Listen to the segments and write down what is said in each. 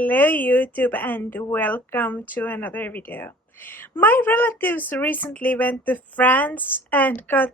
Hello YouTube and welcome to another video. My relatives recently went to France and got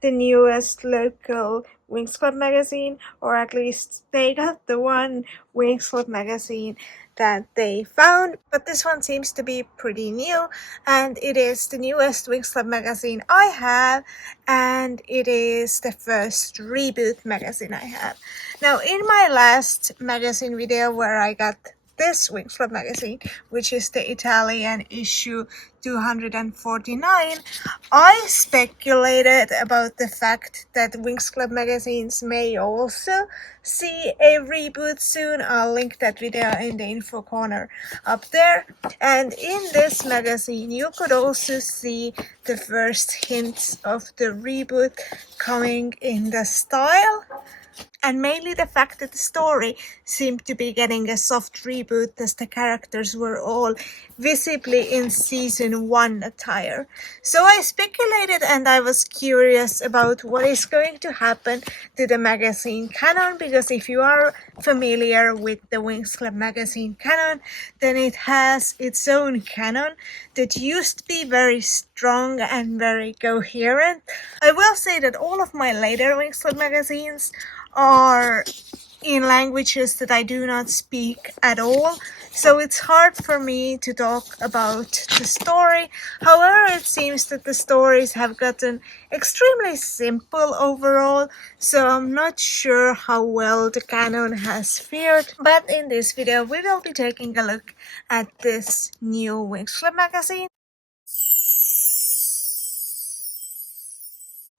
the newest local Winx Club magazine, or at least they got the one Winx Club magazine that they found, but this one seems to be pretty new, and it is the newest Winx Club magazine I have, and it is the first reboot magazine I have. Now, in my last magazine video where I got this Winx Club magazine, which is the Italian issue 249, I speculated about the fact that Winx Club magazines may also see a reboot soon. I'll link that video in the info corner up there. And in this magazine, you could also see the first hints of the reboot coming in the style. And mainly the fact that the story seemed to be getting a soft reboot, as the characters were all visibly in season 1 attire. So I speculated and I was curious about what is going to happen to the magazine canon, because if you are familiar with the Winx Club magazine canon, then it has its own canon that used to be very strong and very coherent. I will say that all of my later Winx Club magazines are in languages that I do not speak at all, so it's hard for me to talk about the story. However, it seems that the stories have gotten extremely simple overall, so I'm not sure how well the canon has fared. But in this video we will be taking a look at this new Winx Club magazine.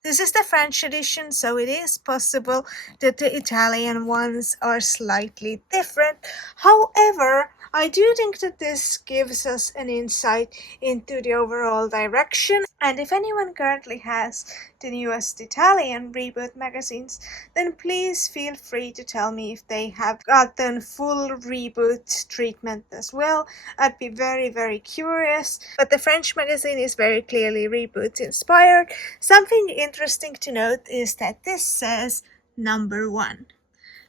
This is the French edition, so it is possible that the Italian ones are slightly different. However, I do think that this gives us an insight into the overall direction, and if anyone currently has the newest Italian reboot magazines, then please feel free to tell me if they have gotten full reboot treatment as well. I'd be very curious, but the French magazine is very clearly reboot inspired. Something interesting to note is that this says number 1.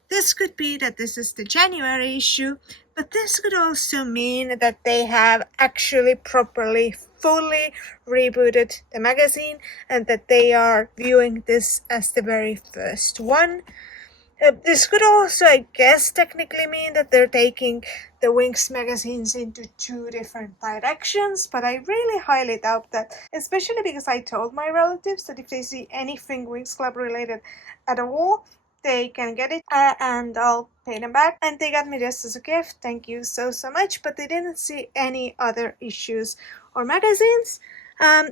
This could be that this is the January issue, but this could also mean that they have actually properly, fully rebooted the magazine and that they are viewing this as the very first one. This could also, I guess, technically mean that they're taking the Winx magazines into 2 different directions, but I really highly doubt that, especially because I told my relatives that if they see anything Winx Club related at all, they can get it and I'll pay them back. And they got me this as a gift, thank you so much, but they didn't see any other issues or magazines.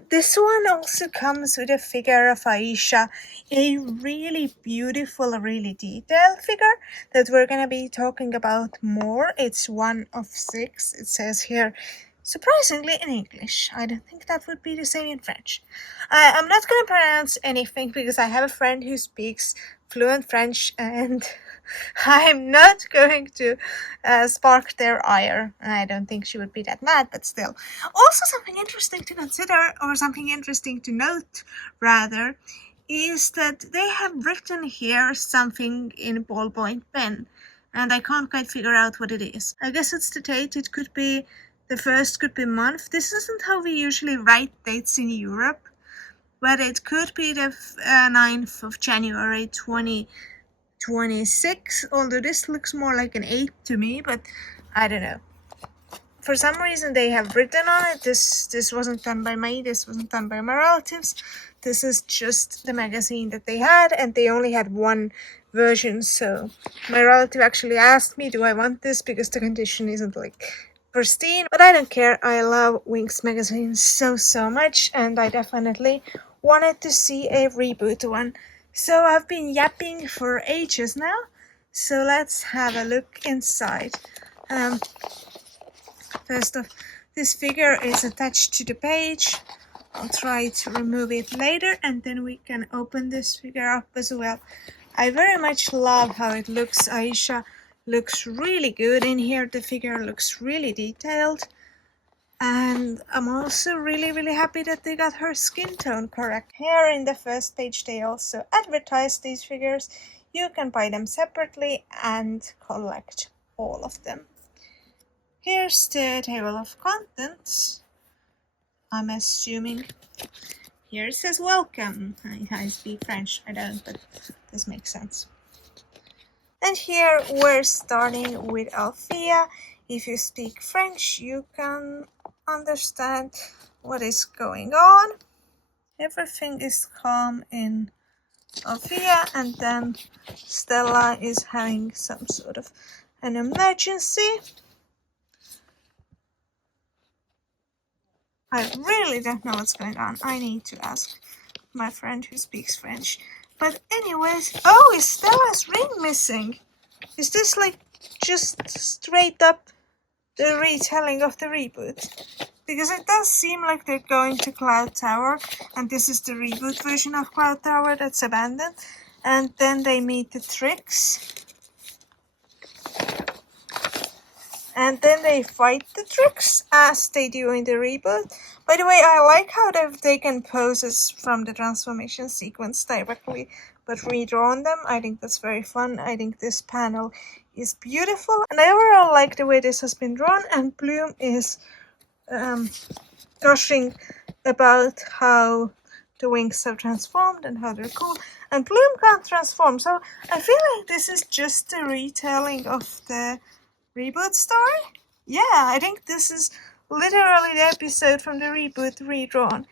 This one also comes with a figure of Aisha, a really beautiful, really detailed figure that we're gonna be talking about more. It's 1 of 6, it says here, surprisingly in English. I don't think that would be the same in French. I'm not gonna pronounce anything because I have a friend who speaks fluent French and I'm not going to spark their ire. I don't think she would be that mad, but still. Also, something interesting to consider, or something interesting to note rather, is that they have written here something in ballpoint pen, and I can't quite figure out what it is. I guess it's the date. It could be the first, could be month. This isn't how we usually write dates in Europe, but it could be the 9th of January 2026, although this looks more like an 8 to me, but I don't know. For some reason they have written on it. This wasn't done by me, this wasn't done by my relatives. This is just the magazine that they had, and they only had 1 version, so my relative actually asked me, do I want this, because the condition isn't like pristine, but I don't care. I love Winx magazines so much, and I definitely wanted to see a reboot one. So I've been yapping for ages now, so let's have a look inside. First off, this figure is attached to the page. I'll try to remove it later, and then we can open this figure up as well. I very much love how it looks. Aisha looks really good in here. The figure looks really detailed. And I'm also really happy that they got her skin tone correct. Here in the first page they also advertise these figures. You can buy them separately and collect all of them. Here's the table of contents. I'm assuming here it says welcome. I speak French, I don't, but this makes sense. And here we're starting with Althea. If you speak French, you can understand what is going on. Everything is calm in Althea, and then Stella is having some sort of an emergency. I really don't know what's going on. I need to ask my friend who speaks French. But anyways, oh, is Stella's ring missing? Is this like just straight up the retelling of the reboot? Because it does seem like they're going to Cloud Tower, and this is the reboot version of Cloud Tower that's abandoned. And then they meet the Tricks. And then they fight the Tricks as they do in the reboot. By the way, I like how they've taken poses from the transformation sequence directly, but redrawn them. I think that's very fun. I think this panel is beautiful. And I overall like the way this has been drawn. And Bloom is gushing about how the Winx have transformed and how they're cool. And Bloom can't transform, so I feel like this is just a retelling of the reboot story? Yeah, I think this is literally the episode from the reboot redrawn.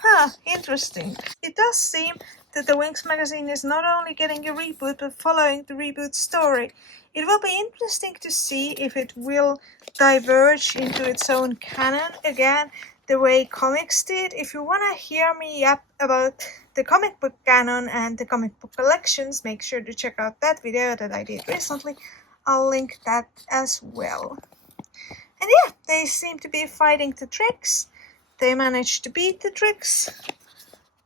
Huh, interesting. It does seem that the Winx magazine is not only getting a reboot but following the reboot story. It will be interesting to see if it will diverge into its own canon again, the way comics did. If you want to hear me yap about the comic book canon and the comic book collections, make sure to check out that video that I did recently. I'll link that as well. And yeah, they seem to be fighting the Tricks. They managed to beat the Tricks.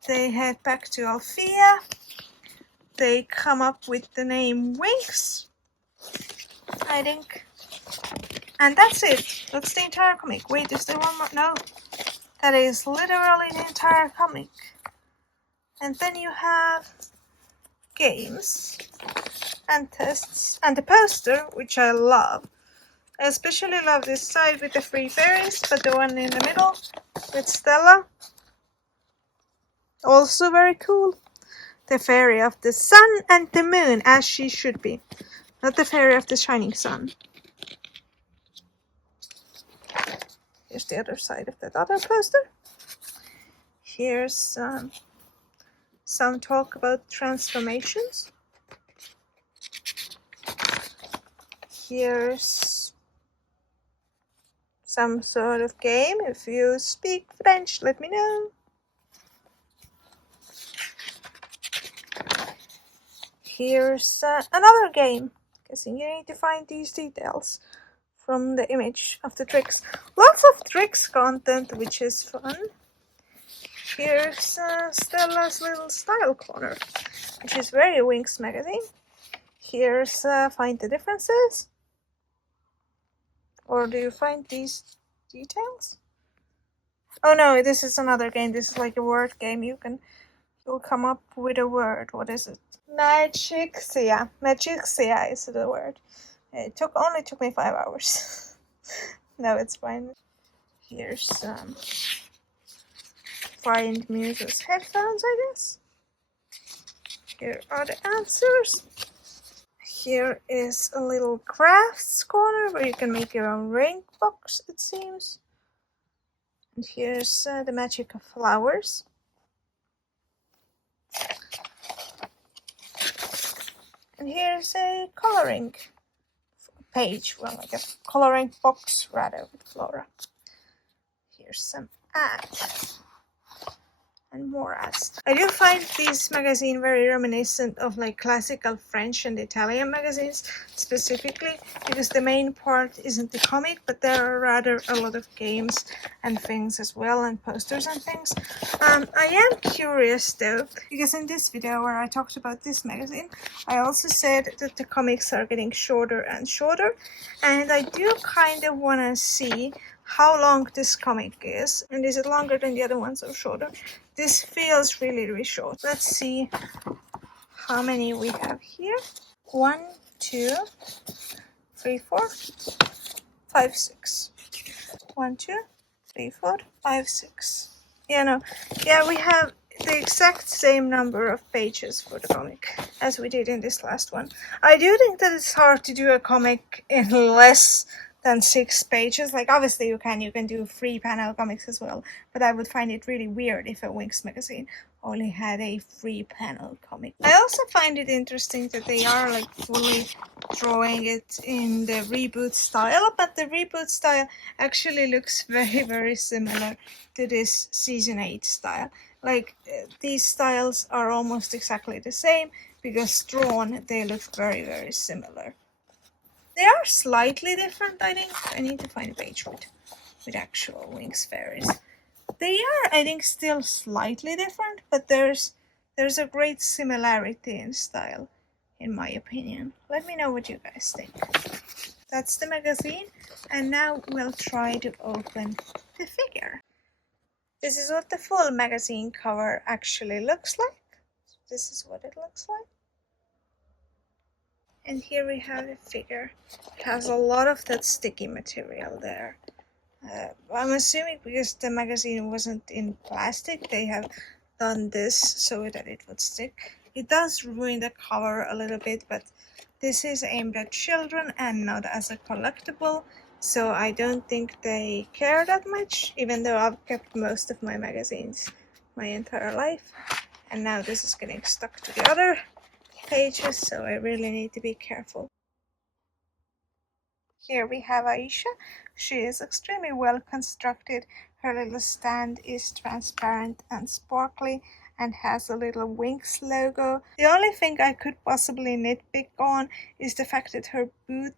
They head back to Althea. They come up with the name Winx, I think. And that's it. That's the entire comic. Wait, is there one more? No. That is literally the entire comic. And then you have games and tests and the poster, which I love. I especially love this side with the 3 fairies, but the one in the middle with Stella, also very cool. The fairy of the sun and the moon, as she should be, not the fairy of the shining sun. Here's the other side of that other poster. Here's some talk about transformations. Here's some sort of game. If you speak French, let me know. Here's another game. Guessing you need to find these details from the image of the Tricks. Lots of Tricks content, which is fun. Here's Stella's little style corner, which is very Winx magazine. Here's find the differences. Or do you find these details? Oh no, this is another game. This is like a word game. You'll come up with a word. What is it? Magixia. Magixia is the word. It only took me 5 hours. No, it's fine. Here's find Muse's headphones, I guess. Here are the answers. Here is a little crafts corner where you can make your own ring box, it seems. And here's the magic of flowers. And here's a coloring page, well, like a coloring box rather, with Flora. Here's some ads. And more ads. I do find this magazine very reminiscent of like classical French and Italian magazines, specifically because the main part isn't the comic, but there are rather a lot of games and things as well, and posters and things. I am curious though, because in this video where I talked about this magazine, I also said that the comics are getting shorter and shorter, and I do kind of want to see how long this comic is, and is it longer than the other ones or shorter? This feels really, really short. Let's see how many we have here. 1, 2, 3, 4, 5, 6. 1, 2, 3, 4, 5, 6. Yeah, no. Yeah, we have the exact same number of pages for the comic as we did in this last one. I do think that it's hard to do a comic in less than 6 pages. Like, obviously you can do 3 panel comics as well, but I would find it really weird if a Winx magazine only had a 3 panel comic. I also find it interesting that they are like fully drawing it in the reboot style, but the reboot style actually looks very similar to this season 8 style. Like these styles are almost exactly the same because drawn they look very similar. They are slightly different, I think. I need to find a page with actual Winx fairies. They are, I think, still slightly different, but there's a great similarity in style, in my opinion. Let me know what you guys think. That's the magazine, and now we'll try to open the figure. This is what the full magazine cover actually looks like. This is what it looks like. And here we have the figure. It has a lot of that sticky material there. I'm assuming because the magazine wasn't in plastic, they have done this so that it would stick. It does ruin the cover a little bit, but this is aimed at children and not as a collectible, so I don't think they care that much, even though I've kept most of my magazines my entire life. And now this is getting stuck to the other pages, so I really need to be careful. Here we have Aisha. She is extremely well constructed. Her little stand is transparent and sparkly and has a little Winx logo. The only thing I could possibly nitpick on is the fact that her boot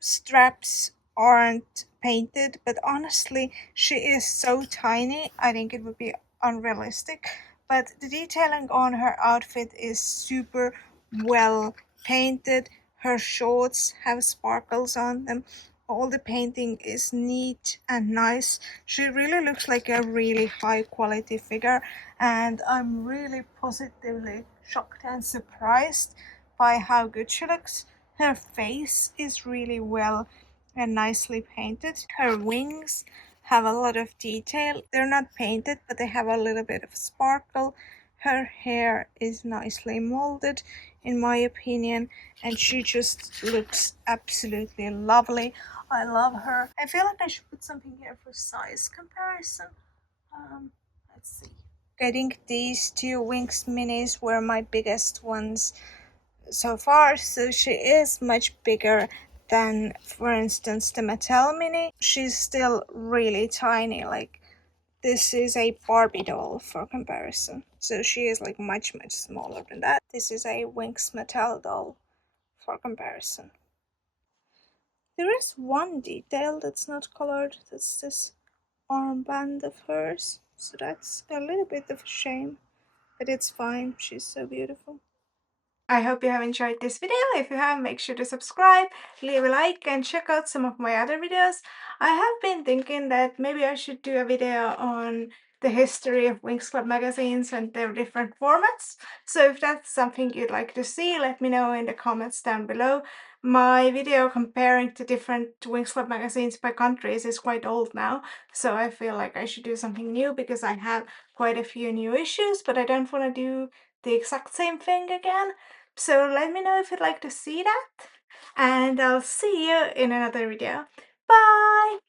straps aren't painted, but honestly, she is so tiny, I think it would be unrealistic. But the detailing on her outfit is super well painted. Her shorts have sparkles on them. All the painting is neat and nice. She really looks like a really high quality figure, and I'm really positively shocked and surprised by how good she looks. Her face is really well and nicely painted. Her wings have a lot of detail. They're not painted, but they have a little bit of sparkle. Her hair is nicely molded, in my opinion, and she just looks absolutely lovely. I love her. I feel like I should put something here for size comparison. Let's see. I think these two Winx minis were my biggest ones so far, so she is much bigger than, for instance, the Mattel mini. She's still really tiny, like this is a Barbie doll for comparison, so she is like much smaller than that. This is a Winx Mattel doll for comparison. There is one detail that's not colored, that's this armband of hers, so that's a little bit of a shame, but it's fine, she's so beautiful. I hope you have enjoyed this video. If you have, make sure to subscribe, leave a like, and check out some of my other videos. I have been thinking that maybe I should do a video on the history of Winx Club magazines and their different formats. So if that's something you'd like to see, let me know in the comments down below. My video comparing to different Winx Club magazines by countries is quite old now, so I feel like I should do something new because I have quite a few new issues, but I don't want to do the exact same thing again. So let me know if you'd like to see that, and I'll see you in another video. Bye!